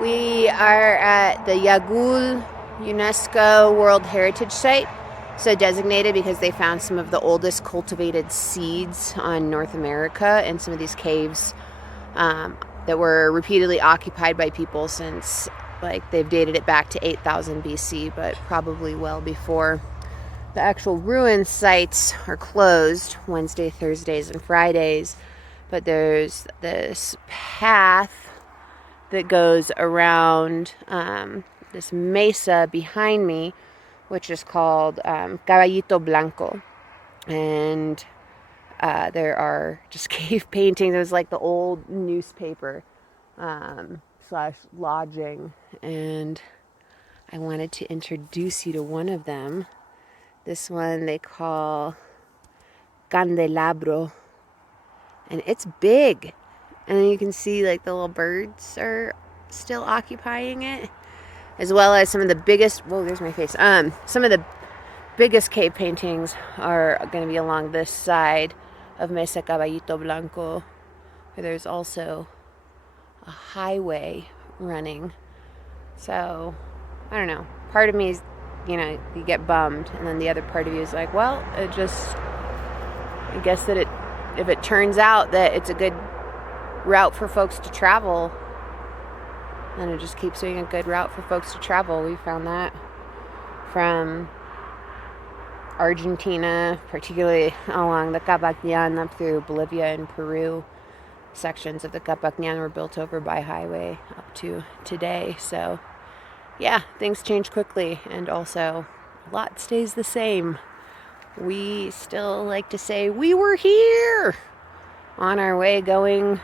We are at the Yagul UNESCO World Heritage Site, so designated because they found some of the oldest cultivated seeds on North America in some of these caves that were repeatedly occupied by people since, like, they've dated it back to 8,000 BC, but probably well before. The actual ruin sites are closed Wednesday, Thursdays, and Fridays, but there's this path that goes around this mesa behind me, which is called Caballito Blanco. And there are just cave paintings. It was like the old newspaper slash lodging. And I wanted to introduce you to one of them. This one they call Candelabro. And it's big. And then you can see like the little birds are still occupying it, as well as some of the biggest, whoa, there's my face. Some of the biggest cave paintings are going to be along this side of Mesa Caballito Blanco, where there's also a highway running. So, I don't know. Part of me is, you get bummed, and then the other part of you is like, well, I guess that if it turns out that it's a good route for folks to travel, and it just keeps being a good route for folks to travel. We found that from Argentina, particularly along the Cabacñan up through Bolivia and Peru. Sections of the Cabacñan were built over by highway up to today. So yeah, things change quickly, and also a lot stays the same. We still like to say we were here on our way going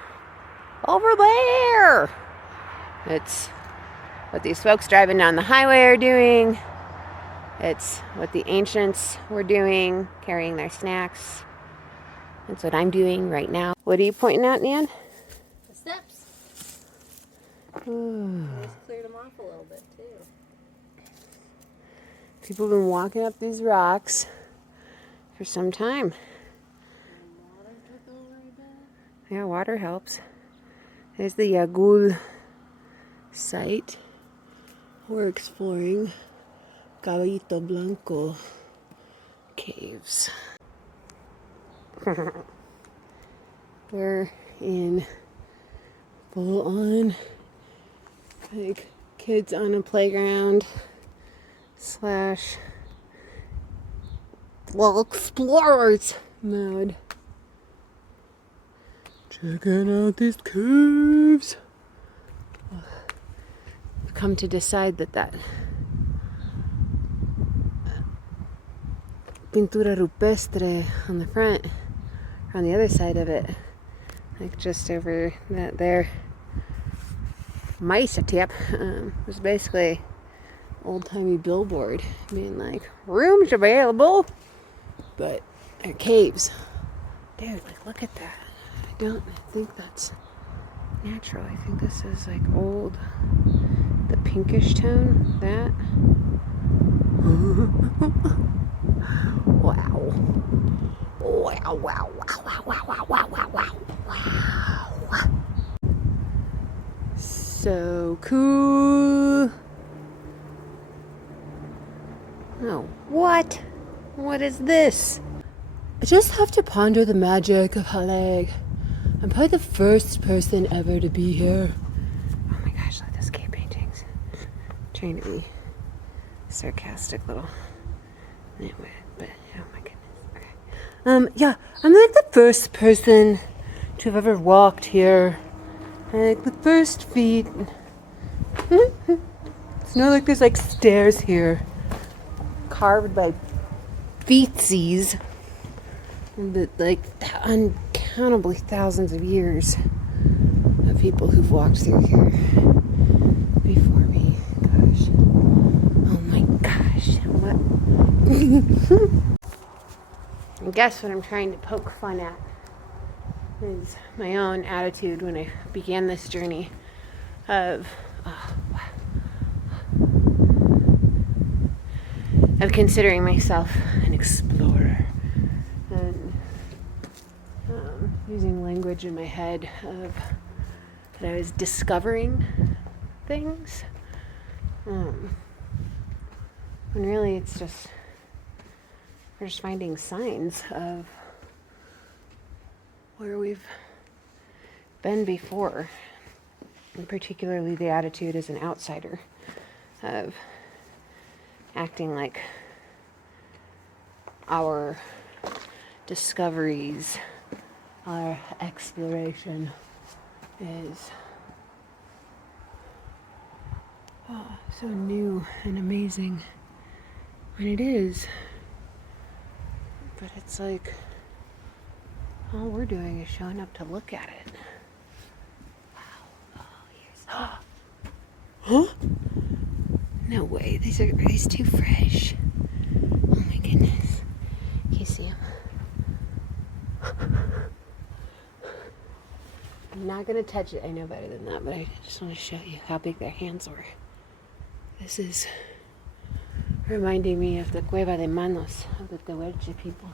over there. It's what these folks driving down the highway are doing. It's what the ancients were doing, carrying their snacks. That's what I'm doing right now. What are you pointing at, Nan? The steps. Just cleared them off a little bit too. People have been walking up these rocks for some time. Water took over a bit. Yeah, water helps. There's the Yagul site. We're exploring Caballito Blanco caves. We're in full on, like, kids on a playground / explorers mode. Checking out these caves. I've come to decide that pintura rupestre on the front, on the other side of it, like just over that there, Mesa tip, was basically old-timey billboard being like, rooms available, but they're caves. Dude, like, look at that. I don't think that's natural. I think this is like old, the pinkish tone, that. Wow. Wow, wow, wow, wow, wow, wow, wow, wow, wow. So cool. Oh, what? What is this? I just have to ponder the magic of Haleg. I'm probably the first person ever to be here. Oh my gosh, look at those cave paintings. I'm trying to be sarcastic little nitwit, but oh my goodness. Okay. Yeah, I'm like the first person to have ever walked here. Like the first feet. It's not like there's like stairs here carved by feetsies. That, like, uncountably thousands of years of people who've walked through here before me. Gosh. Oh my gosh. What? I guess what I'm trying to poke fun at is my own attitude when I began this journey of considering myself an explorer. And using language in my head of that I was discovering things. When really it's just, we're just finding signs of where we've been before. And particularly the attitude as an outsider of acting like our discoveries, our exploration is so new and amazing. And it is. But it's like all we're doing is showing up to look at it. Wow. Oh, here's huh? No way. These are too fresh. Oh my goodness. Can you see them? I'm not gonna touch it. I know better than that, but I just want to show you how big their hands were. This is reminding me of the Cueva de Manos of the Tehuelche people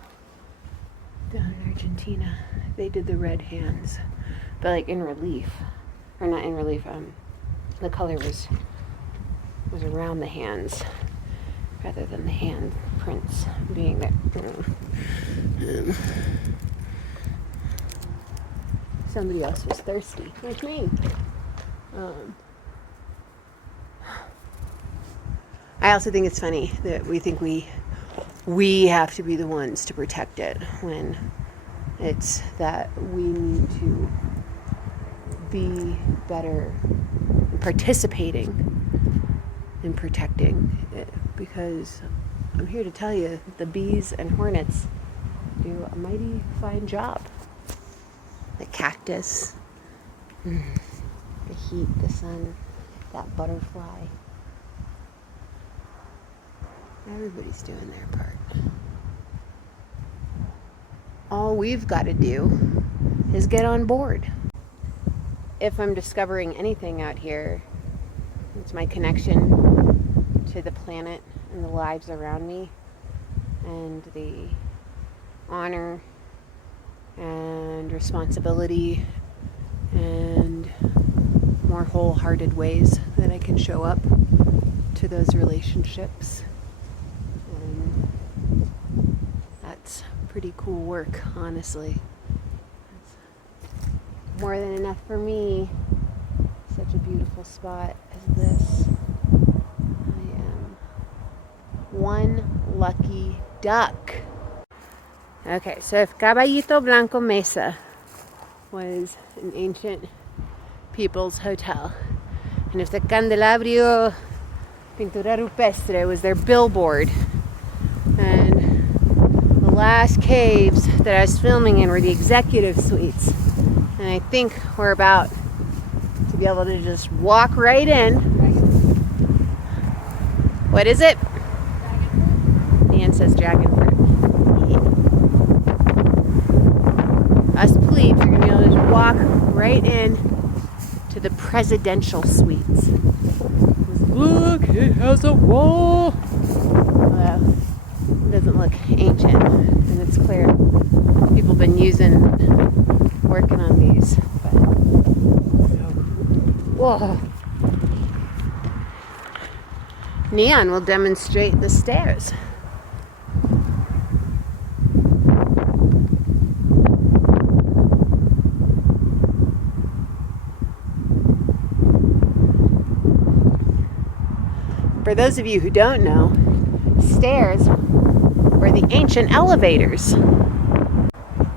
down in Argentina. They did the red hands, but like in relief, or not in relief. The color was around the hands rather than the hand prints being there. Somebody else was thirsty. Like me. I also think it's funny that we think we have to be the ones to protect it when it's that we need to be better participating in protecting it, because I'm here to tell you the bees and hornets do a mighty fine job. The cactus, the heat, the sun, that butterfly. Everybody's doing their part. All we've got to do is get on board. If I'm discovering anything out here, it's my connection to the planet and the lives around me, and the honor and responsibility and more wholehearted ways that I can show up to those relationships. And that's pretty cool work, honestly. That's more than enough for me. Such a beautiful spot as this. I am one lucky duck. Okay, so if Caballito Blanco Mesa was an ancient people's hotel, and if the Candelabro Pintura Rupestre was their billboard, and the last caves that I was filming in were the executive suites, and I think we're about to be able to just walk right in. What is it? Nan says dragon fruit. Us plebes are going to be able to just walk right in to the presidential suites. Look, it has a wall. Well, it doesn't look ancient, and it's clear people have been working on these. But, whoa. Neon will demonstrate the stairs. For those of you who don't know, stairs were the ancient elevators.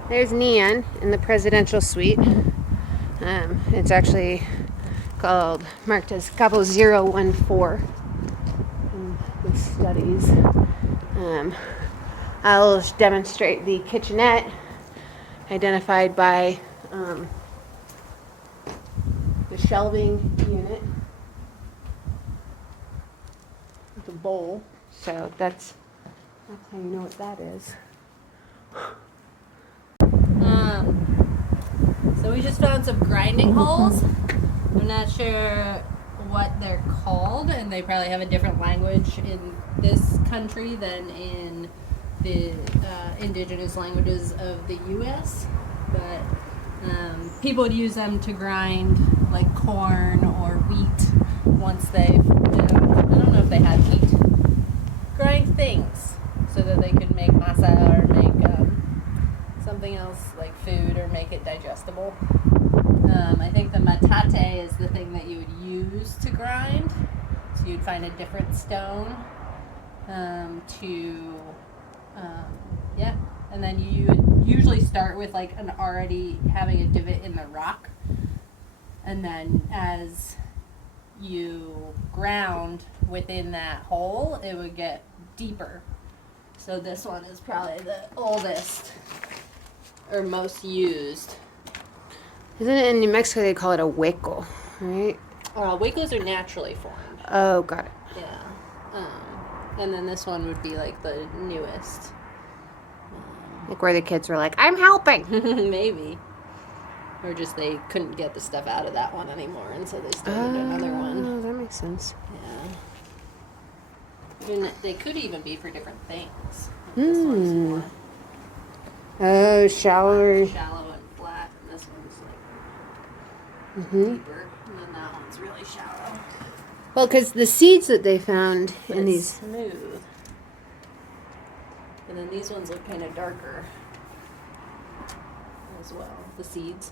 There's Neon in the presidential suite. It's actually marked as Cabo 014 in the studies. I'll demonstrate the kitchenette, identified by the shelving unit. A bowl, so that's how you know what that is. So we just found some grinding holes. I'm not sure what they're called, and they probably have a different language in this country than in the indigenous languages of the U.S. But people would use them to grind like corn or wheat once they, I don't know if they had heat, grind things so that they could make masa or make something else like food or make it digestible. I think the matate is the thing that you would use to grind. So you'd find a different stone and then you would usually start with like an already having a divot in the rock, and then as you ground within that hole, it would get deeper. So this one is probably the oldest or most used. Isn't it in New Mexico they call it a hueco, right? Huecos are naturally formed. Oh, got it. Yeah. And then this one would be like the newest. Like where the kids were like, I'm helping. Maybe. Or just they couldn't get the stuff out of that one anymore, and so they started another one. Oh, that makes sense. Yeah. And they could even be for different things. This one's more Oh, shallower. shallow and flat, and this one's like deeper, and then that one's really shallow. Well, because the seeds that they found in these. Smooth. And then these ones look kind of darker as well, the seeds.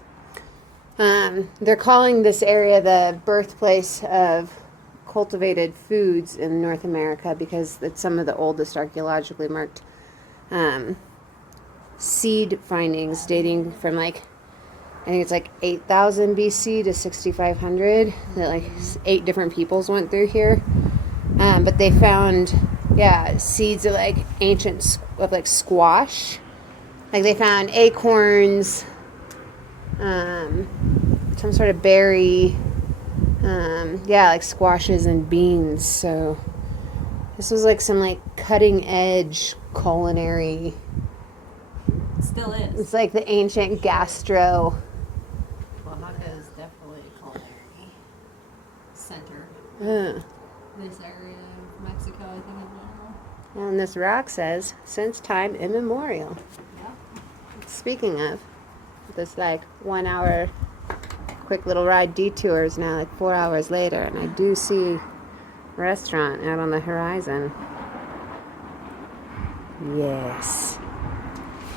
They're calling this area the birthplace of cultivated foods in North America because it's some of the oldest archaeologically marked seed findings dating from like, I think it's like 8,000 BC to 6,500 that like 8 different peoples went through here. But they found, seeds of like ancient, of like squash. Like they found acorns, some sort of berry, like squashes and beans. So this was like some like cutting edge culinary. It still is. It's like the ancient gastro. Oaxaca is definitely a culinary center. This area of Mexico, I think, in general. Well, and this rock says, since time immemorial. Yeah. Speaking of, this like 1 hour quick little ride detour is now like 4 hours later, and I do see a restaurant out on the horizon. Yes.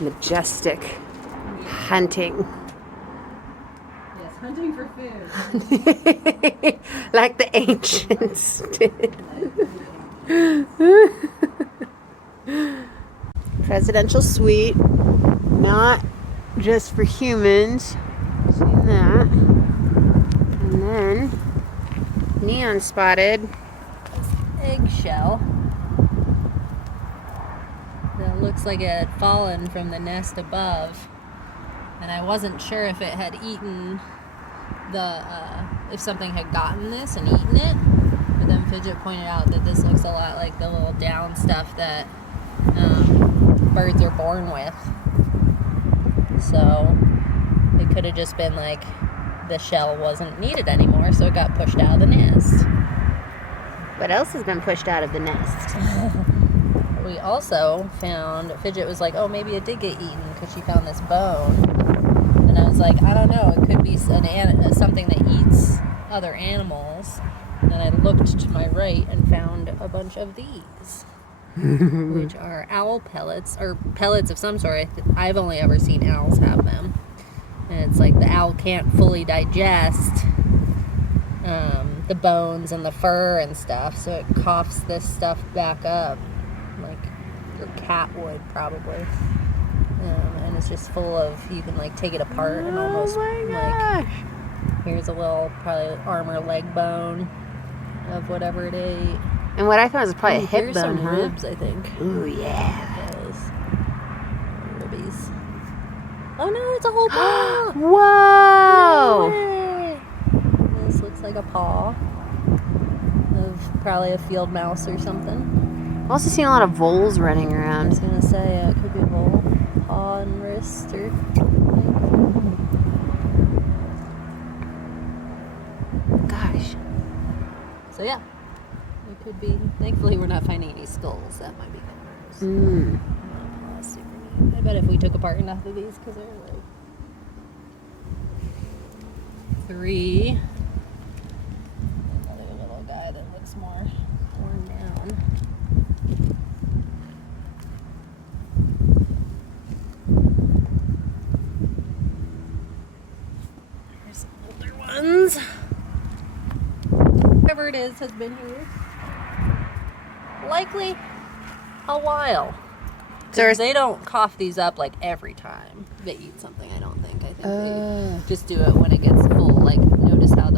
Majestic hunting. Yes, hunting for food. Like the ancients did. Presidential suite, not just for humans. Seen that. And then neon spotted Eggshell. That looks like it had fallen from the nest above, and I wasn't sure if it had eaten if something had gotten this and eaten it, but then Fidget pointed out that this looks a lot like the little down stuff that birds are born with, so it could have just been like the shell wasn't needed anymore, so it got pushed out of the nest. What else has been pushed out of the nest? We also found, Fidget was like, oh, maybe it did get eaten because she found this bone. And I was like, I don't know, it could be something that eats other animals. And then I looked to my right and found a bunch of these, which are owl pellets, or pellets of some sort. I've only ever seen owls have them. And it's like the owl can't fully digest the bones and the fur and stuff, so it coughs this stuff back up. Like your cat would probably, and it's just full of, you can like take it apart and almost like, here's a little probably arm or leg bone of whatever it ate. And what I found was probably a hip here's bone, some ribs, I think. Ooh, yeah. Those ribbies. Oh no, it's a whole paw. Whoa! No way. This looks like a paw of probably a field mouse or something. I've also seen a lot of voles running I around. was gonna say, it could be a vole, paw and wrist, or Gosh. so yeah, it could be. Thankfully, we're not finding any skulls. That might be good. Paw, super neat. I bet if we took apart enough of these, because there are like 3. Another little guy looks more worn down. There's some older ones. Whoever it is has been here likely a while. So they don't cough these up like every time they eat something, I don't think. I think they just do it when it gets full. Like, notice how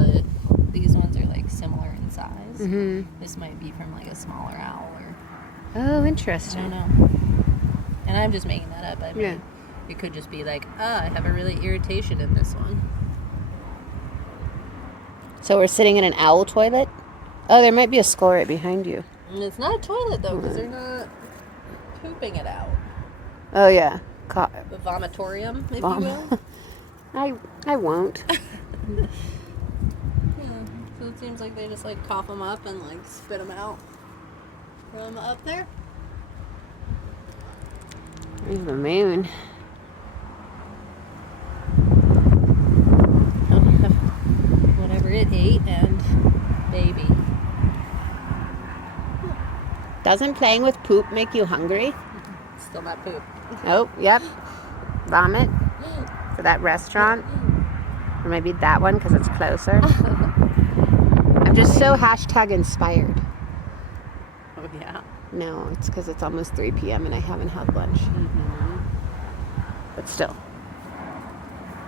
these ones are like similar in size. Mm-hmm. This might be from like a smaller owl or... Oh, interesting. I don't know. And I'm just making that up. I mean, it could just be like, I have a really irritation in this one. So we're sitting in an owl toilet? Oh, there might be a skull right behind you. And it's not a toilet, though, because they're not pooping it out. Oh, yeah. The vomitorium, if you will. I won't. Yeah. So it seems like they just, like, cough them up and, like, spit them out from up there. There's the moon. Whatever it ate and baby. Doesn't playing with poop make you hungry? Still not poop. Oh, yep. Vomit for that restaurant. Or maybe that one because it's closer. I'm just so #inspired. Oh, yeah. No, it's because it's almost 3 p.m. and I haven't had lunch. Mm-hmm. But still.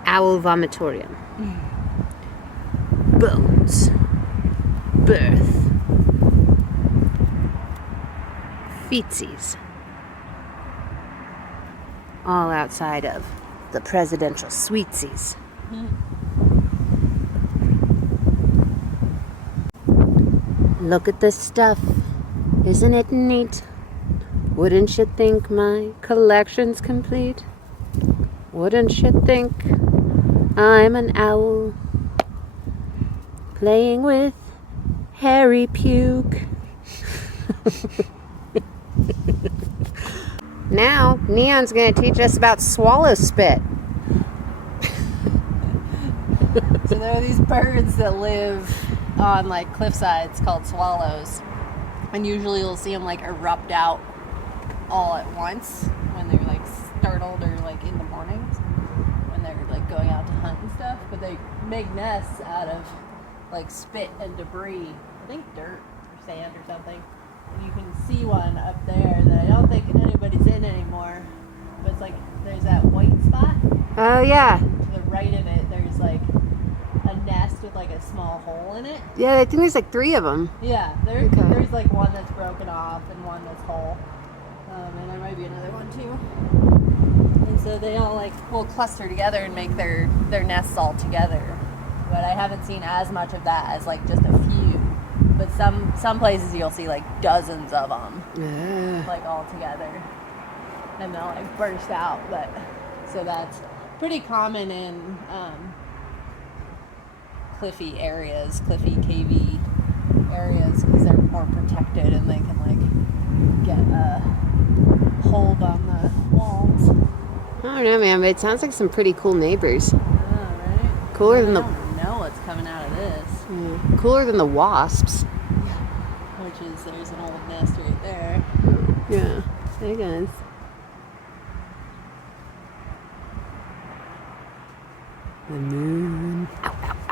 Owl vomitorium. Bones. Birth. Feetsies. All outside of the presidential sweetsies. Look at this stuff. Isn't it neat? Wouldn't you think my collection's complete? Wouldn't you think I'm an owl playing with hairy puke? Now, Neon's going to teach us about swallow spit. So there are these birds that live on like cliff sides called swallows, and usually you'll see them like erupt out all at once when they're like startled or like in the mornings when they're like going out to hunt and stuff. But they make nests out of like spit and debris, I think dirt or sand or something. And you can see one up there that I don't think anybody's in anymore, but it's like there's that white spot. Oh yeah. And to the right of it there's like a nest with like a small hole in it. Yeah, I think there's like 3 of them. Yeah, there's like one that's broken off and one that's whole. And there might be another one too. And so they all like will cluster together and make their nests all together. But I haven't seen as much of that as like just a few. But some places you'll see like dozens of them, like all together, and they'll like burst out. But so that's pretty common in cliffy areas, cliffy, cavey areas, because they're more protected and they can like get a hold on the walls. I don't know, man, but it sounds like some pretty cool neighbors. Oh, right? Cooler than I don't know what's coming out of this. Yeah. Cooler than the wasps. Which is, there's an old nest right there. Yeah. Hey guys. The moon. Ow, ow.